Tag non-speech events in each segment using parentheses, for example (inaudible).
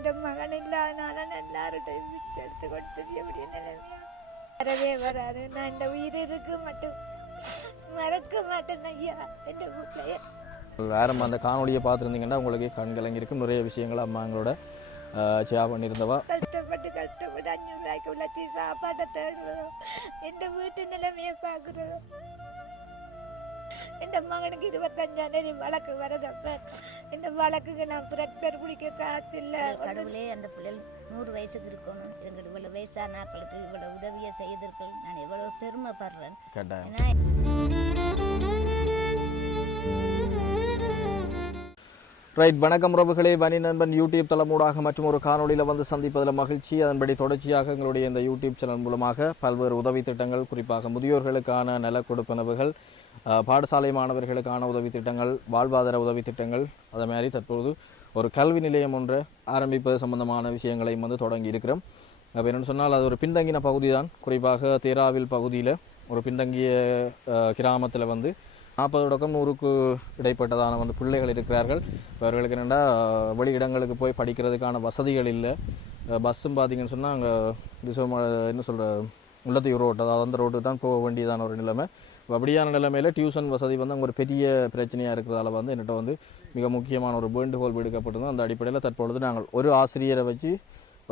എൻ്റെ மகன் എന്നാണ് എല്ലാവരുടെയും பிச்சை எடுத்து கொடுத்துச்சு எப்படி நிலைமையா வரவே வராது நான் இந்த உயிர் இருக்கு மட்டும் എൻ്റെ மாட்டேன் ஐயா என்ற பிள்ளைய வேற அந்த காணொலியை பார்த்துருந்தீங்கன்னா உங்களுக்கு கண் கலங்கிருக்கும் நிறைய விஷயங்கள் அம்மாங்களோட சேவா பண்ணியிருந்தவா கஷ்டப்பட்டு கஷ்டப்பட்டு அஞ்சூறு ரூபாய்க்கு உள்ளாச்சு சாப்பாட்டை தேடுறோம் எந்த வீட்டு நிலைமையை பார்க்குறோம் என் மகனுக்கு இருபத்தஞ்சாம் தேதி வழக்கு வரதப்ப. இந்த வழக்குக்கு நான் பிரக்டர் குடிக்க காசு இல்லை. கடவுளே அந்த பிள்ளைகள் நூறு வயசுக்கு இருக்கணும். எங்களுக்கு இவ்வளோ வயசான ஆக்களுக்கு இவ்வளோ உதவியை செய்திருக்கள். நான் எவ்வளோ பெருமைப்படுறேன். ஏன்னா ரைட் வணக்கம் உறவுகளே. வனி நண்பன் யூடியூப் தளமூடாக மற்றும் ஒரு காணொளியில் வந்து சந்திப்பதில் மகிழ்ச்சி. அதன்படி தொடர்ச்சியாக எங்களுடைய இந்த யூடியூப் சேனல் மூலமாக பல்வேறு உதவி திட்டங்கள் குறிப்பாக முதியோர்களுக்கான நல கொடுப்பனவுகள் பாடசாலை மாணவர்களுக்கான உதவி திட்டங்கள் வாழ்வாதார உதவி திட்டங்கள் அதே மாதிரி தற்போது ஒரு கல்வி நிலையம் ஒன்று ஆரம்பிப்பது சம்பந்தமான விஷயங்களையும் வந்து தொடங்கி இருக்கிறோம். அப்போ என்னென்னு சொன்னால் அது ஒரு பின்தங்கின பகுதி தான் குறிப்பாக தேராவில் பகுதியில் ஒரு பின்தங்கிய கிராமத்தில் வந்து நாற்பது தொடக்கம் நூறுக்கு இடைப்பட்டதான வந்து பிள்ளைகள் இருக்கிறார்கள். அவர்களுக்கு என்னென்னா வெளி இடங்களுக்கு போய் படிக்கிறதுக்கான வசதிகள் இல்லை. பஸ்ஸும் பார்த்தீங்கன்னு சொன்னால் அங்கே திசம் என்ன சொல்கிற உள்ளத்தையூர் ரோட்டு அதாவது அந்த ரோட்டு தான் போக வேண்டியதான ஒரு நிலைமை. அப்படியான நிலைமையில் டியூஷன் வசதி வந்து அங்கே ஒரு பெரிய பிரச்சனையாக இருக்கிறதால வந்து என்கிட்ட வந்து மிக முக்கியமான ஒரு வேண்டுகோள் விடுக்கப்பட்டிருந்தோம் அந்த அடிப்படையில் தற்பொழுது நாங்கள் ஒரு ஆசிரியரை வச்சு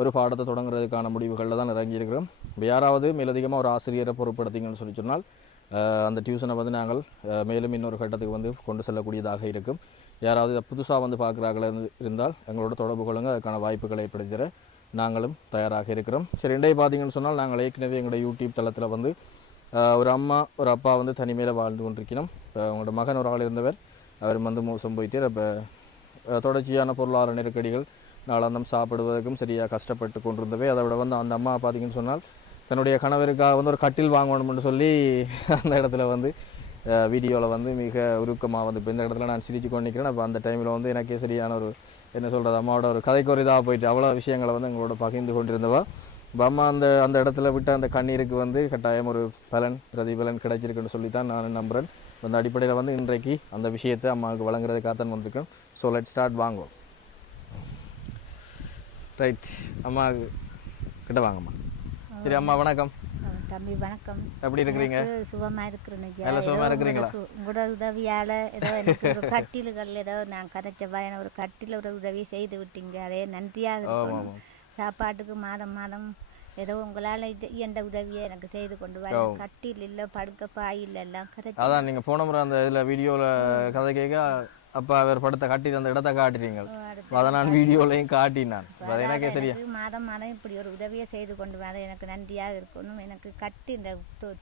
ஒரு பாடத்தை தொடங்குறதுக்கான முடிவுகளில் தான் இறங்கியிருக்கிறோம் இப்போ யாராவது மேலதிகமாக ஒரு ஆசிரியரை பொருட்படுத்திங்கன்னு சொல்லி சொன்னால் அந்த டியூஷனை வந்து நாங்கள் மேலும் இன்னொரு கட்டத்துக்கு வந்து கொண்டு செல்லக்கூடியதாக இருக்கும். யாராவது புதுசாக வந்து பார்க்குறாங்களே இருந்தால் எங்களோட தொடர்பு கொள்ளுங்கள் அதுக்கான வாய்ப்புகளை ஏற்படுத்தி நாங்களும் தயாராக இருக்கிறோம். சரி இன்றைய பார்த்தீங்கன்னு சொன்னால் நாங்கள் ஏற்கனவே எங்களுடைய யூடியூப் தளத்தில் வந்து ஒரு அம்மா ஒரு அப்பா வந்து தனிமையில் வாழ்ந்து கொண்டிருக்கிறோம். இப்போ அவங்களோட மகன் ஒரு ஆள் இருந்தவர். அவர் வந்து மோசம் போயிட்டு இப்போ தொடர்ச்சியான பொருளாதார நெருக்கடிகள் நாளாந்தம் சாப்பிடுவதற்கும் சரியாக கஷ்டப்பட்டு கொண்டிருந்தவை. அதை விட வந்து அந்த அம்மா பார்த்தீங்கன்னு சொன்னால் தன்னுடைய கணவருக்காக வந்து ஒரு கட்டில் வாங்கணும்னு சொல்லி அந்த இடத்துல வந்து வீடியோவில் வந்து மிக உருக்கமாக வந்து இப்போ இந்த இடத்துல நான் சிரிச்சு கொண்டு நிற்கிறேன் அப்போ அந்த டைமில் வந்து எனக்கே சரியான ஒரு என்ன சொல்கிறது அம்மாவோட ஒரு கதைக்கு ஒரு இதாக போயிட்டு அவ்வளோ விஷயங்களை வந்து எங்களோட பகிர்ந்து கொண்டிருந்தவா. இப்போ அம்மா அந்த அந்த இடத்துல விட்ட அந்த கண்ணீருக்கு வந்து கட்டாயம் ஒரு பலன் பிரதிபலன் கிடைச்சிருக்குன்னு சொல்லி தான் நான் நம்புகிறேன் அந்த அடிப்படையில் வந்து இன்றைக்கு அந்த விஷயத்தை அம்மாவுக்கு வழங்குறதுக்காக தான் வந்திருக்கேன் ஸோ லெட் ஸ்டார்ட் வாங்குவோம் ரைட் அம்மா கிட்ட வாங்கம்மா. சரி அம்மா வணக்கம். தம்பி வணக்கம். எப்படி இருக்கிறீங்க? சுகமா இருக்கிறேன். நல்லா சுகமா இருக்கிறீங்களா? உங்களோட உதவியால ஏதோ எனக்கு ஒரு கட்டில்கள் ஏதோ நான் கதைச்ச பயணம் ஒரு கட்டில் ஒரு உதவி செய்து விட்டீங்க. அதே நன்றியாக. சாப்பாட்டுக்கு மாதம் மாதம் ஏதோ உங்களால் இயன்ற உதவியை எனக்கு செய்து கொண்டு வர கட்டில் இல்லை படுக்க பாய் இல்லை எல்லாம் கதைச்சு அதான் நீங்கள் போன முறை அந்த இதில் வீடியோவில் கதை கேட்க அப்போ அவர் படுத்த காட்டி அந்த இடத்த காட்டுறீங்க. அதை நான் வீடியோலையும் காட்டினான் அது எனக்கே சரியா மாதம் மாதம் இப்படி ஒரு உதவியை செய்து கொண்டு வர எனக்கு நன்றியாக இருக்கணும். எனக்கு கட்டி இந்த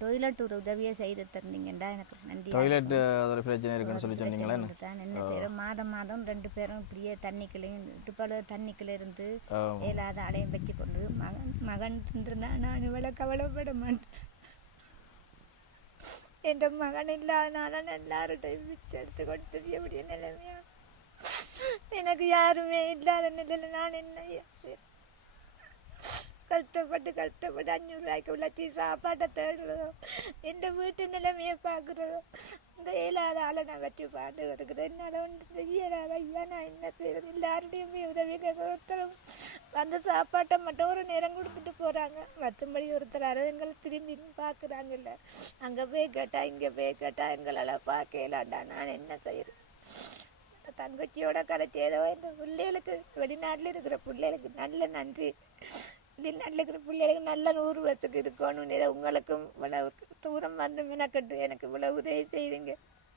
டொய்லெட் ஒரு உதவியை செய்து தந்தீங்கன்னா எனக்கு நன்றி டாய்லெட் ஒரு பிரச்சனை இருக்குன்னு சொல்லி சொன்னீங்களே என்ன? செய்யறோம்? மாதம் மாதம் ரெண்டு பேரும் இப்படியே தண்ணிக்குள்ளேயும் துப்பால தண்ணிக்குள்ள இருந்து. ஏலாத அடையும் வச்சு கொண்டு மகன் மகன் இருந்திருந்தா நான் இவ்வளோ கவலைப்பட மாட்டேன். என் மகன் இல்லாதனால நான் எல்லார்கிட்டையும் பிச்சை எடுத்து கொடுத்துச்சு அப்படி நிலைமையா எனக்கு யாருமே இல்லாத நிலையில நான் என்ன செய்ய? கஷ்டப்பட்டு கஷ்டப்பட்டு அஞ்சூறு ரூபாய்க்கு உள்ளாச்சு சாப்பாட்டை தேடுறதோ எந்த வீட்டு நிலைமையை பார்க்குறதோ இந்த இயலாத ஆளை நான் வச்சு பாட்டு கிடக்குறேன் என்னால் ஒன்று செய்யலாத ஐயா நான் என்ன செய்யறது எல்லாருடையுமே உதவி கேட்க ஒருத்தரும் வந்த சாப்பாட்டை மட்டும் ஒரு நேரம் கொடுத்துட்டு போகிறாங்க மற்றபடி ஒருத்தர் எங்களை திரும்பி பார்க்குறாங்கல்ல அங்கே போய் கேட்டால் இங்கே போய் கேட்டால் எங்களால் பார்க்கலாண்டா நான் என்ன செய்கிறேன் தங்கச்சியோட கதைச்சி ஏதோ இந்த பிள்ளைகளுக்கு வெளிநாட்டில் இருக்கிற பிள்ளைகளுக்கு நல்ல நன்றி. வெளிநாட்டில் இருக்கிற பிள்ளைகளுக்கு நல்ல நூறு வருஷத்துக்கு இருக்கணும் ஏதோ உங்களுக்கும் இவ்வளவு தூரம் வந்து மினக்கட்டு எனக்கு இவ்வளவு உதவி செய்யுங்க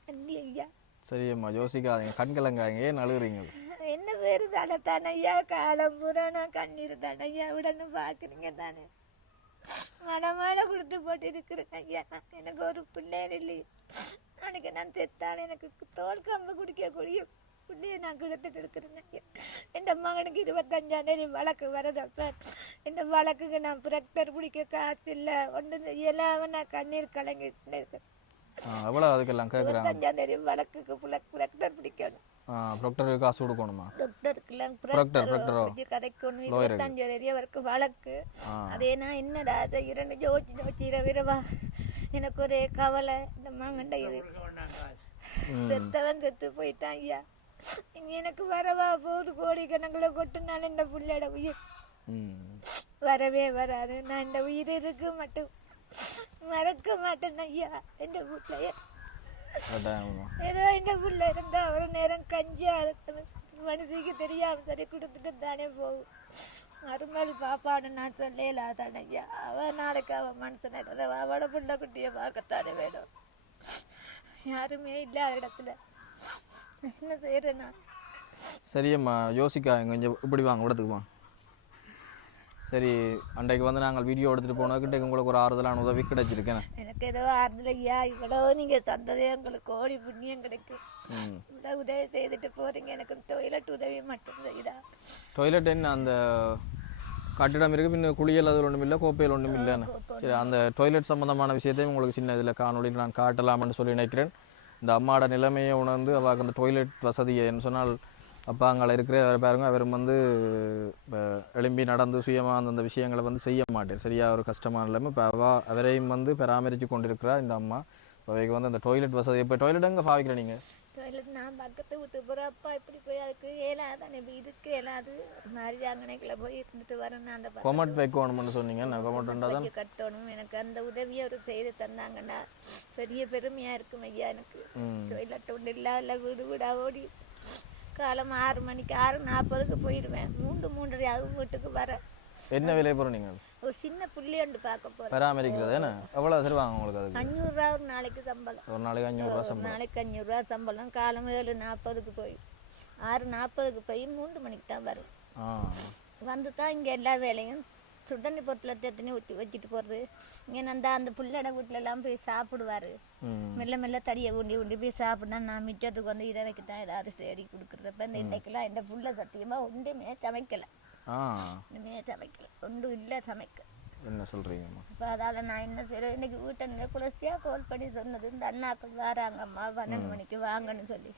நன்றி ஐயா. சரி அம்மா யோசிக்காதீங்க. கண்கலங்காதீங்க. ஏன் அழுகுறீங்க என்ன பேர் தானே தனையா காலம் புறானா கண்ணீர் தானே ஐயா உடனே பார்க்குறீங்க தானே. மனமால கொடுத்து போட்டு இருக்கிறேன் ஐயா. எனக்கு ஒரு பிள்ளையர் இல்லையே. நாளைக்கு நான் செத்தால் எனக்கு தோல் கம்பு குடிக்கக்கூடிய பிள்ளைய நான் கொடுத்துட்டு இருக்கிறேன் ஐயா. என் மகனுக்கு இருபத்தஞ்சாம் தேதி வழக்கு வரதப்ப இந்த வழக்குக்கு நான் பிரக்டர் குடிக்க காசு இல்லை ஒன்றும் செய்யலாம நான் கண்ணீர் கலங்கிட்டு இருக்கேன் எவ்வளோ அதுக்கெல்லாம் கேட்குறாங்க இருபத்தஞ்சாம் தேதி வழக்குக்கு பிரக்டர் பிடிக்கணும். டாக்டருக்கு காசு கொடுக்கணுமா? டாக்டருக்குலாம் ப்ரொக்டர், ப்ரொக்டரோ. கதைக்கணும் இருபத்தஞ்சாம் தேதி அவருக்கு வழக்கு. அதே நான் என்னடா செய்யறேன்னு ஜோதிச்சு ஜோதிச்சு இரவிரவா எனக்கு ஒரே கவலை. இந்த மகண்ட இது. செத்தவன் செத்து போயிட்டான் ஐயா. இங்க எனக்கு வரவா? போகுது கோடி கணக்கில் கொட்டினாலும் இந்த புள்ளோட உயிர்? வரவே வராது. நான் இந்த உயிர் இருக்க மட்டும். மறக்க மாட்டேன் ஐயா. இந்த பிள்ளைய ஏதோ இந்த புள்ள இருந்தா ஒரு நேரம் கஞ்சியா இருக்கணும் மனசுக்கு தெரியாம சரி கொடுத்துட்டு தானே போகும். மறுநாள் பாப்பான்னு நான் சொல்லல தானே ஐயா. அவ நாளைக்கு அவ மனசு நடுறவ அவளோட புள்ள குட்டியை பார்க்கத்தானே வேணும். யாருமே இல்லாத இடத்துல. என்ன செய்யறேன் சரியம்மா யோசிக்கா கொஞ்சம் இப்படி வாங்க இடத்துக்கு சரி அன்றைக்கு வந்து நாங்கள் வீடியோ எடுத்துகிட்டு போனதுக்கிட்ட உங்களுக்கு ஒரு ஆறுதலான உதவி கிடைச்சிருக்கேன் எனக்கு ஏதோ ஆறுதல் ஐயா இவ்வளோ நீங்க சந்ததே உங்களுக்கு கோடி புண்ணியம் கிடைக்கும் ம். இந்த உதவி செய்துட்டு போறீங்க. எனக்கு டொய்லெட் உதவி மட்டும் செய்தா டாய்லெட் என்ன? அந்த கட்டிடம் இருக்குது பின்ன குளியல் அது ஒன்றும் இல்லை கோப்பையில் ஒன்றும் இல்லைன்னு சரி அந்த டாய்லெட் சம்மந்தமான விஷயத்தையும் உங்களுக்கு சின்ன இதில் காணொலியில் நான் காட்டலாம்னு சொல்லி நினைக்கிறேன். இந்த அம்மாவோட நிலைமையை உணர்ந்து அவருக்கு அந்த டாய்லெட் வசதியை என்ன சொன்னால் அப்பா அங்கே இருக்கிற பாருங்க அவர் வந்து எழும்பி நடந்து சுயமாக அந்தந்த விஷயங்களை வந்து செய்ய மாட்டார். சரியா? ஒரு கஷ்டமான நிலைமை இப்போ அவ அவரையும் வந்து பராமரித்து கொண்டிருக்கிறா இந்த அம்மா. அவைக்கு வந்து அந்த டாய்லெட் வசதி இப்போ டாய்லெட் எங்கே பாவிக்கிற நீங்கள் டொய்லெட் நான் பக்கத்து வீட்டு போகிற அப்பா இப்படி போய் அதுக்கு இதுக்கு ஏலாது ஒரு மாதிரி அங்கனைக்குள்ள போய் இருந்துட்டு வரேன் நான் அந்த கொமட் வைக்கணும்னு சொன்னீங்க நான் பக்கத்து கட்டணும். எனக்கு அந்த உதவியை ஒரு செய்து தந்தாங்கன்னா பெரிய பெருமையா இருக்கும் ஐயா எனக்கு டொய்லெட் ஒன்று இல்லாத வீடு வீடா ஓடி. காலம் ஆறு மணிக்கு ஆறு நாற்பதுக்கு போயிடுவேன். மூன்று மூன்றரை ஆகும் வீட்டுக்கு வர என்ன விலை போகிற நீங்கள்? ஒரு சின்ன புள்ளியண்டு பார்க்க போகிறேன் பராமரிக்கிறது என்ன? எவ்வளோ தருவாங்க உங்களுக்கு அதுக்கு? அஞ்சூறுரூவா ஒரு நாளைக்கு சம்பளம். ஒரு நாளைக்கு அஞ்சூறுரூவா சம்பளம். நாளைக்கு அஞ்சூறுரூவா சம்பளம். காலம் ஏழு நாற்பதுக்கு போய் ஆறு நாற்பதுக்கு போய் மூன்று மணிக்கு தான் வரும். வந்து தான் இங்கே எல்லா வேலையும் சுடுதண்ணி பொத்தில் எத்தனை ஊற்றி வச்சுட்டு போகிறது இங்கே அந்த அந்த புள்ளட வீட்டிலலாம் போய் சாப்பிடுவார். மெல்ல மெல்ல தடியை உண்டி உண்டி போய் சாப்பிட்டா நான் மிச்சத்துக்கு வந்து இரவைக்கு தான் ஏதாவது தேடி கொடுக்குறப்ப இந்த இன்னைக்கெல்லாம் இந்த புள்ள சத்தியமாக ஒன்றுமே சமைக்கலை. ஒன்றுமே சமைக்கல. ஒன்றும் இல்லை சமைக்க. என்ன சொல்கிறீங்கம்மா இப்போ அதால் நான் என்ன செய்கிறேன் இன்னைக்கு வீட்டை நிலை குலசியாக கோல் பண்ணி சொன்னது. இந்த அண்ணாக்கள் வராங்கம்மா பன்னெண்டு மணிக்கு வாங்கன்னு சொல்லி.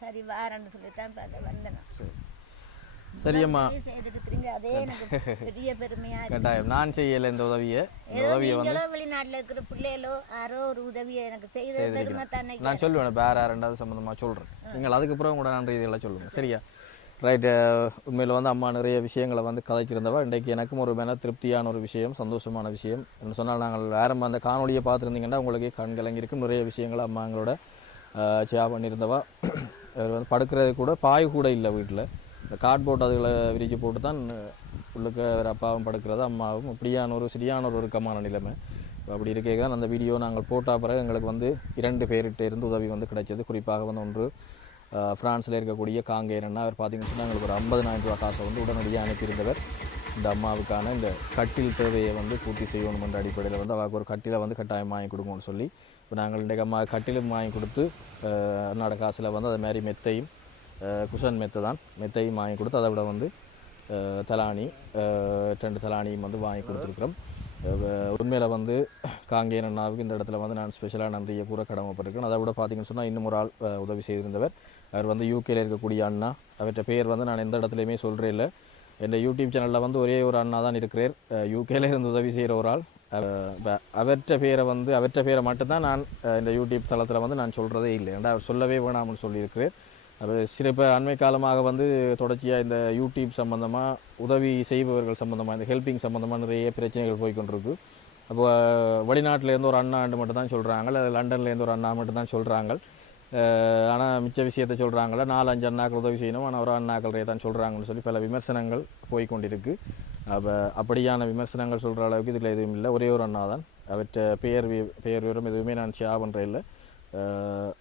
சரி வாரேன்னு சொல்லி தான் இப்போ அதை வந்தேன் சரியம்மா. கட்டாயம். நான் செய்யலை இந்த உதவியை. இந்த உதவியை வந்து வெளிநாட்டுல இருக்கிற பிள்ளைகளோ யாரோ ஒரு உதவியை எனக்கு செய்த நான் சொல்லுவேன் வேற ரெண்டாவது சம்மந்தமாக சொல்கிறேன் நீங்கள் அதுக்கப்புறம் கூட நன்றி இதெல்லாம் சொல்லுங்கள் சரியா? ரைட்டு உண்மையில் வந்து அம்மா நிறைய விஷயங்களை வந்து கதைச்சிருந்தவா. இன்றைக்கு எனக்கும் ஒரு மேலே திருப்தியான ஒரு விஷயம் சந்தோஷமான விஷயம். என்ன சொன்னால் நாங்கள் ஆரம்ப அந்த காணொலியை பார்த்துருந்தீங்கன்னா உங்களுக்கு கண் கலங்கியிருக்கும். நிறைய விஷயங்களை அம்மா எங்களோட சேவ் பண்ணியிருந்தவா. (clears throat) வந்து படுக்கிறது கூட பாய் கூட இல்லை வீட்டில் இந்த கார்ட்போர்ட் அதுகளை விரிச்சு போட்டு தான் உள்ளுக்க அவர் அப்பாவும் படுக்கிறது அம்மாவும். இப்படியான ஒரு சரியான ஒரு இறுக்கமான நிலைமை. இப்போ அப்படி இருக்கே தான் அந்த வீடியோ நாங்கள் போட்ட பிறகு எங்களுக்கு வந்து இரண்டு பேர்கிட்ட இருந்து உதவி வந்து கிடைச்சது. குறிப்பாக வந்து ஒன்று ஃப்ரான்ஸில் இருக்கக்கூடிய காங்கேயன்னா அவர் பார்த்தீங்கன்னு சொன்னால் எங்களுக்கு ஒரு ஐம்பதினாயிரம் ரூபா காசை வந்து உடனடியாக அனுப்பியிருந்தவர். இந்த அம்மாவுக்கான இந்த கட்டில் தேவையை வந்து பூர்த்தி செய்யணும் என்ற அடிப்படையில் வந்து அவருக்கு ஒரு கட்டிலை வந்து கட்டாயம் வாங்கி கொடுங்கன்னு சொல்லி இப்போ நாங்கள் இன்றைக்கு அம்மா கட்டிலும் வாங்கி கொடுத்து அஹ், அன்னாட காசில் வந்து அதை மாதிரி மெத்தையும் குஷன் மெத்தை தான். மெத்தையும் வாங்கி கொடுத்து அதை விட வந்து தலானி ரெண்டு தலானியும் வந்து வாங்கி கொடுத்துருக்குறோம். உண்மையில் வந்து காங்கேயன் அண்ணாவுக்கு இந்த இடத்துல வந்து நான் ஸ்பெஷலாக நன்றியை கூற கடமைப்பட்டிருக்கேன். அதை விட பார்த்தீங்கன்னு சொன்னால் இன்னும் ஒரு ஆள் உதவி செய்திருந்தவர். அவர் வந்து யூகேல இருக்கக்கூடிய அண்ணா. அவர்கிட்ட பேர் வந்து நான் எந்த இடத்துலையுமே சொல்கிறேன் இல்லை. என் யூடியூப் சேனலில் வந்து ஒரே ஒரு அண்ணா தான் இருக்கிறார் யூகேல இருந்து உதவி செய்கிற ஒரு ஆள். அவற்ற பேரை வந்து அவற்ற பேரை மட்டும்தான் நான் இந்த யூடியூப் தளத்தில் வந்து நான் சொல்கிறதே இல்லை. ஏன்னா அவர் சொல்லவே வேணாம்னு சொல்லியிருக்கிறேன் அது இப்போ அண்மை காலமாக வந்து தொடர்ச்சியாக இந்த யூடியூப் சம்மந்தமாக உதவி செய்பவர்கள் சம்மந்தமாக இந்த ஹெல்பிங் சம்மந்தமாக நிறைய பிரச்சனைகள் போய் கொண்டிருக்கு. அப்போ வெளிநாட்டிலேருந்து ஒரு அண்ணாண்டு மட்டும் தான் சொல்கிறாங்க அல்லது லண்டன்லேருந்து ஒரு அண்ணா மட்டும் தான் சொல்கிறாங்க ஆனால் மிச்ச விஷயத்தை சொல்கிறாங்கள நாலு அஞ்சு அண்ணாக்கள் உதவி செய்யணும் ஆனால் ஒரு அண்ணாக்கள் தான் சொல்கிறாங்கன்னு சொல்லி பல விமர்சனங்கள் போய் கொண்டிருக்கு. அப்போ அப்படியான விமர்சனங்கள் சொல்கிற அளவுக்கு இதில் எதுவும் இல்லை. ஒரே ஒரு அண்ணா தான் அவற்றை பெயர் பெயர் விவரம் எதுவுமே நான் ஷேர் பண்ணுறேன் இல்லை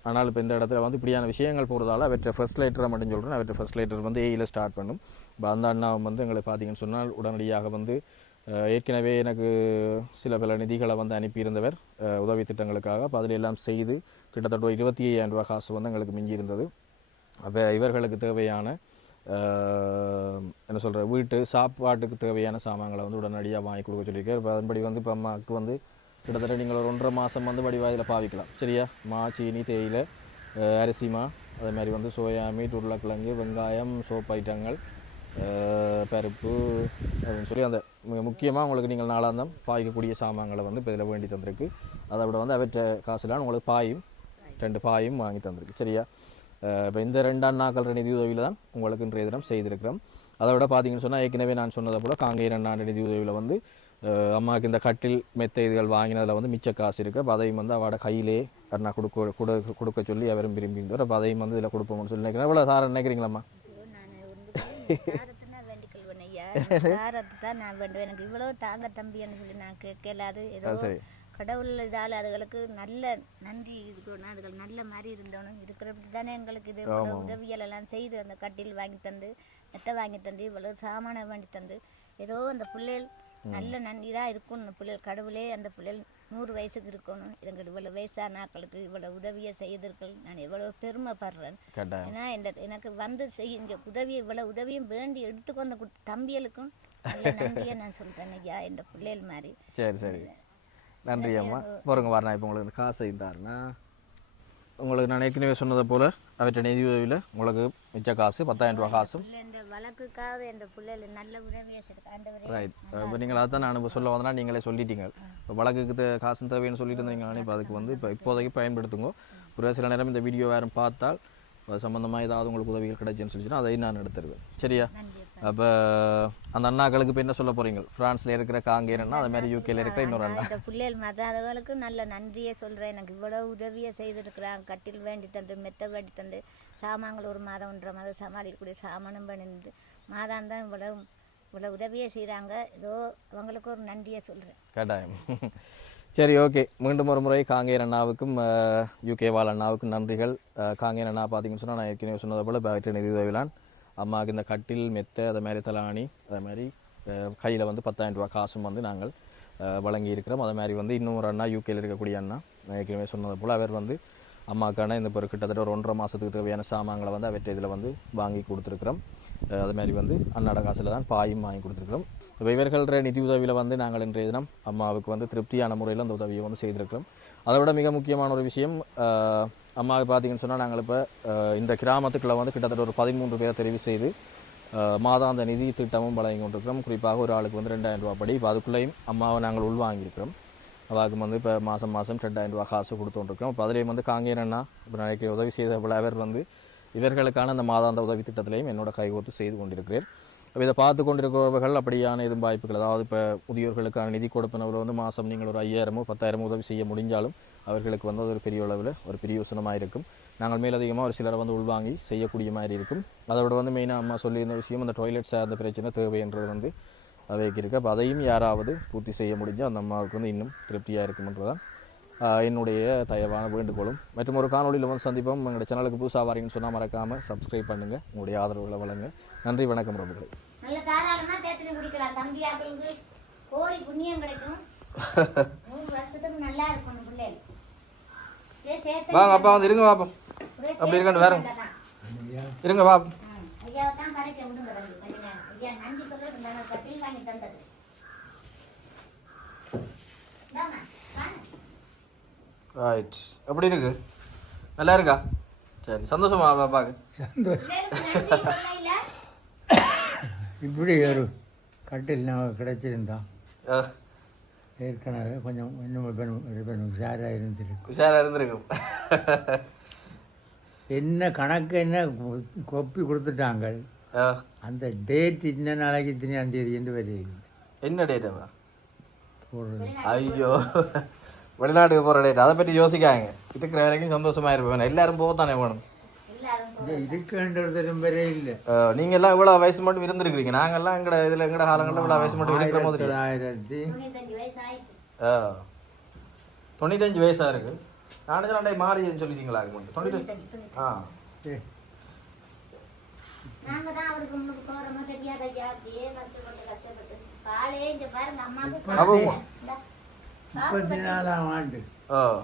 ஆனால் இப்போ இந்த இடத்துல வந்து இப்படியான விஷயங்கள் போகிறதால அவற்றை ஃபர்ஸ்ட் லைட்டரை மட்டும் சொல்கிறேன் அவற்றை ஃபர்ஸ்ட் லைட்டர் வந்து ஏயில் ஸ்டார்ட் பண்ணும். இப்போ அந்த அண்ணாவும் வந்து எங்களுக்கு பார்த்தீங்கன்னு சொன்னால் உடனடியாக வந்து ஏற்கனவே எனக்கு சில பல நிதிகளை வந்து அனுப்பியிருந்தவர் உதவி திட்டங்களுக்காக. அப்போ அதில் எல்லாம் செய்து கிட்டத்தட்ட இருபத்தி ஐயாயிரம் ரூபாய் காசு வந்து எங்களுக்கு மிஞ்சி இருந்தது அப்போ இவர்களுக்கு தேவையான என்ன சொல்கிற வீட்டு சாப்பாட்டுக்கு தேவையான சாமான்களை வந்து உடனடியாக வாங்கி கொடுக்க சொல்லியிருக்காரு. இப்போ அதன்படி வந்து இப்போ அம்மாவுக்கு வந்து கிட்டத்தட்ட நீங்கள் ஒரு ஒன்றரை மாதம் வந்து வடிவாயில் பாவிக்கலாம். சரியா? மா சீனி தேயிலை அரிசிமா அதே மாதிரி வந்து சோயா மீட் உருளைக்கிழங்கு வெங்காயம் சோப் ஐட்டங்கள் பருப்பு அப்படின்னு சொல்லி அந்த முக்கியமாக உங்களுக்கு நீங்கள் நாளாந்தம் பாய்க்கக்கூடிய சாமான்களை வந்து இப்போ இதில் வேண்டி தந்திருக்கு. அதை விட வந்து அவற்றை காசுலாம் உங்களுக்கு பாயும் ரெண்டு பாயும் வாங்கி தந்திருக்கு. சரியா? இப்போ இந்த ரெண்டாம் அண்ணாக்கள் நிதி உதவியில் தான் உங்களுக்கு இன்றைய தினம் செய்திருக்கிறோம். அதை விட பார்த்தீங்கன்னு சொன்னால் ஏற்கனவே நான் சொன்னதை போல காங்கேய ரெண்டாண்டு நிதி உதவியில் வந்து அம்மாவுக்கு இந்த கட்டில் மெத்தை இதுகள் வாங்கினதில் வந்து மிச்ச காசு இருக்குது அப்போ அதையும் வந்து அவட கையிலே அண்ணா கொடுக்க கொடுக்க கொடுக்க சொல்லி அவரும் விரும்பி அப்போ அதையும் வந்து இதில் கொடுப்போம்னு சொல்லி நினைக்கிறேன். இவ்வளோ சார் நினைக்கிறீங்களாம்மா? தான் நான் வேண்டுவேன். எனக்கு இவ்வளவு தாங்க தம்பின்னு சொல்லி நான் கேட்கல அது ஏதோ. கடவுள் இதால் அதுகளுக்கு நல்ல நன்றி இருக்கணும் அதுகள் நல்ல மாதிரி இருந்தோணும் இருக்கிறப்படி தானே எங்களுக்கு இது உதவிகள் எல்லாம் செய்து அந்த கட்டில் வாங்கி தந்து மெத்தை வாங்கி தந்து இவ்வளவு சாமானை வாங்கி தந்து ஏதோ அந்த பிள்ளைகள் நல்ல தான் இருக்கணும். பிள்ளைகள் கடவுளே அந்த பிள்ளைகள் நூறு வயசுக்கு இருக்கணும். எங்களுக்கு இவ்வளவு வயசான ஆட்களுக்கு இவ்வளவு உதவியை செய்தீர்கள். நான் எவ்வளவு பெருமைப்படுறேன். ஏன்னா இந்த எனக்கு வந்து செய் இங்கே உதவி இவ்வளவு உதவியும் வேண்டி எடுத்துக்கொண்ட தம்பிகளுக்கும் நல்ல நன்றியை நான் சொல்கிறேன் ஐயா என் பிள்ளைகள் மாதிரி. சரி சரி. நன்றி அம்மா. பாருங்க வரணும் இப்போ உங்களுக்கு இந்த காசு இருந்தாருன்னா உங்களுக்கு நான் ஏற்கனவே சொன்னதை போல் அவற்றை நிதி உதவியில் உங்களுக்கு மிச்ச காசு பத்தாயிரம் ரூபா காசும் ரைட் இப்போ நீங்கள் அதான் நான் இப்போ சொல்ல வந்தனா நீங்களே சொல்லிட்டீங்க. இப்போ வழக்குக்கு காசு தேவைன்னு சொல்லிட்டு இருந்தீங்க இப்போ அதுக்கு வந்து இப்போ இப்போதைக்கு பயன்படுத்துங்க. ஒரு சில நேரம் இந்த வீடியோ வேறு பார்த்தால் அது சம்மந்தமாக ஏதாவது உங்களுக்கு உதவிகள் கிடைச்சுன்னு சொல்லிச்சுன்னா அதையும் நான் எடுத்துருவேன். சரியா? அப்போ அந்த அண்ணாக்களுக்கு இப்போ என்ன சொல்ல போறீங்க? ஃப்ரான்ஸில் இருக்கிற காங்கேரன்னா அது மாதிரி யூகேல இருக்கிற இன்னொரு அண்ணா. இந்த பிள்ளைகள் மாதிரி அதுகளுக்கு நல்ல நன்றியை சொல்கிறேன் எனக்கு இவ்வளவு உதவியை செய்திருக்கிறாங்க. கட்டில் வேண்டி தந்து மெத்த வேண்டி தந்து சாமான்கள் ஒரு மாதம் ஒன்றரை மாதம் சமாளிக்கக்கூடிய சாமானும் பண்ணிருந்து மாதம் தான் இவ்வளவு இவ்வளவு உதவியை செய்கிறாங்க ஏதோ அவங்களுக்கு ஒரு நன்றியை சொல்கிறேன் கட்டாயம். சரி ஓகே. மீண்டும் ஒரு முறை காங்கேயன் அண்ணாவுக்கும் யூகே வாழ் அண்ணாவுக்கும் நன்றிகள். காங்கேயன் அண்ணா பார்த்தீங்கன்னு சொன்னால் நான் ஏற்கனவே சொன்னதை போல் பேட்டரி நிதி உதவிலான். அம்மாவுக்கு இந்த கட்டில் மெத்தை அதை மாதிரி தலாணி அதை மாதிரி கையில் வந்து பத்தாயிரம் ரூபாய் காசும் வந்து நாங்கள் வழங்கி இருக்கிறோம் அதை மாதிரி வந்து இன்னும் ஒரு அண்ணா யூகேயில் இருக்கக்கூடிய அண்ணா நான் ஏற்கனவே சொன்னது போல் அவர் வந்து அம்மாக்கான இந்த ஒரு கிட்டத்தட்ட ஒரு ஒன்றரை மாதத்துக்கு தேவையான சாமான்களை வந்து அவற்றை இதில் வந்து வாங்கி கொடுத்துருக்குறோம். அது மாதிரி வந்து அன்னாட காசில் தான் பாயும் வாங்கி கொடுத்துருக்குறோம். இப்போ இவர்கள நிதி உதவியில் வந்து நாங்கள் இன்றைய தினம் அம்மாவுக்கு வந்து திருப்தியான முறையில் அந்த உதவியை வந்து செய்திருக்கிறோம். அதை விட மிக முக்கியமான ஒரு விஷயம் அம்மா பார்த்தீங்கன்னு சொன்னால் நாங்கள் இப்போ இந்த கிராமத்துக்குள்ளே வந்து கிட்டத்தட்ட ஒரு பதிமூன்று பேரை தெரிவு செய்து மாதாந்த நிதி திட்டமும் வழங்கி கொண்டிருக்கிறோம். குறிப்பாக ஒரு ஆளுக்கு வந்து ரெண்டாயிரம் ரூபாய் படி. இப்போ அதுக்குள்ளேயும் அம்மாவை நாங்கள் உள்வாங்கியிருக்கிறோம். அவாவுக்கு வந்து இப்போ மாதம் மாதம் ரெண்டாயிரம் ரூபா காசு கொடுத்துருக்கோம் இப்போ அதுலேயும் வந்து காங்கேயன்னா இப்போ நாளைக்கு உதவி செய்த விளைவர் வந்து இவர்களுக்கான அந்த மாதாந்த உதவி திட்டத்திலையும் என்னோட கைகோர்த்து செய்து கொண்டிருக்கிறேன் இதை பார்த்து கொண்டிருக்கிறவர்கள் அப்படியான எதுவும் வாய்ப்புகள் அதாவது இப்போ முதியோர்களுக்கான நிதி கொடுப்பனவில் வந்து மாதம் நீங்கள் ஒரு ஐயாயிரமோ பத்தாயிரமோ உதவி செய்ய முடிஞ்சாலும் அவர்களுக்கு வந்து அது ஒரு பெரிய அளவில் ஒரு பெரிய யோசனமாக இருக்கும். நாங்கள் மேலதிகமாக ஒரு சிலரை வந்து உள்வாங்கி செய்யக்கூடிய மாதிரி இருக்கும். அதை விட வந்து மெயினாக அம்மா சொல்லியிருந்த விஷயம் அந்த டாய்லெட் சார்ந்த பிரச்சனை தேவைன்றது வந்து அவைக்கு இருக்கு. அப்போ அதையும் யாராவது பூர்த்தி செய்ய முடிஞ்சால் அந்த அம்மாவுக்கு வந்து இன்னும் திருப்தியாக இருக்கும்ன்றதான் என்னுடைய தயவான வேண்டுகோளும். மற்றும் ஒரு காணொளியில் வந்து சந்திப்போம். எங்களுடைய சேனலுக்கு புதுசாக வரீங்கன்னு சொன்னால் மறக்காமல் சப்ஸ்கிரைப் பண்ணுங்கள் உங்களுடைய ஆதரவுகளை வழங்க. நன்றி வணக்கம் பிரபுகளை. நல்ல தாராளமாக தேத்திரி குடிக்கலாம். தம்பி ஆக்களுக்கு கோடி புண்ணியம் கிடைக்கும். (laughs) வருஷத்துக்கு நல்லா இருக்கணும் பிள்ளைகள் வாங்க அப்பா வந்து இருங்க பாப்போம். அப்படி இருக்கட்டும் வேற. இருங்க பாப்போம். வாங்க. ரைட் எப்படி இருக்கு? நல்லா இருக்கா? சரி சந்தோஷமா பாப்பாக்கு. இப்படி ஒரு கட்டில் நமக்கு கிடைச்சிருந்தா. ஏற்கனவே கொஞ்சம் இன்னும் கொஞ்சம் உஷாராக இருந்திருக்கு உஷாராக இருந்திருக்கும். என்ன கணக்கு என்ன கொப்பி கொடுத்துட்டாங்க. அந்த டேட் இன்ன நாளைக்கு இத்தனையாம் தேதி என்று வரையில் என்ன டேட்டாவா போடுறது. ஐயோ. வெளிநாட்டுக்கு போகிற டேட் அதை பற்றி யோசிக்காங்க இருக்கிற வரைக்கும் சந்தோஷமா இருப்பேன் எல்லாரும் போகத்தானே வேணும் எல்லாரும் இங்கே இருக்கின்றதும் வரை இல்லை அஹ் நீங்க எல்லாம் இவ்வளவு வயசு மட்டும் இருந்திருக்கிறீங்க. நாங்கெல்லாம் எங்கட இதுல எங்கட காலங்கள்ல இவ்வளவு வயசு மட்டும் இருக்கிற ஆயிரத்தி மாதிரி தொள்ளாயிரத்தி தொண்ணூத்தஞ்சு வயசு இருக்கு. நானே ரெண்டை மாறின்னு சொல்லிட்டீங்களா அது தொண்ணூத்தஞ்சு ஆ. நாங்க முப்பத்தி நாலாம் ஆண்டு. ஆ.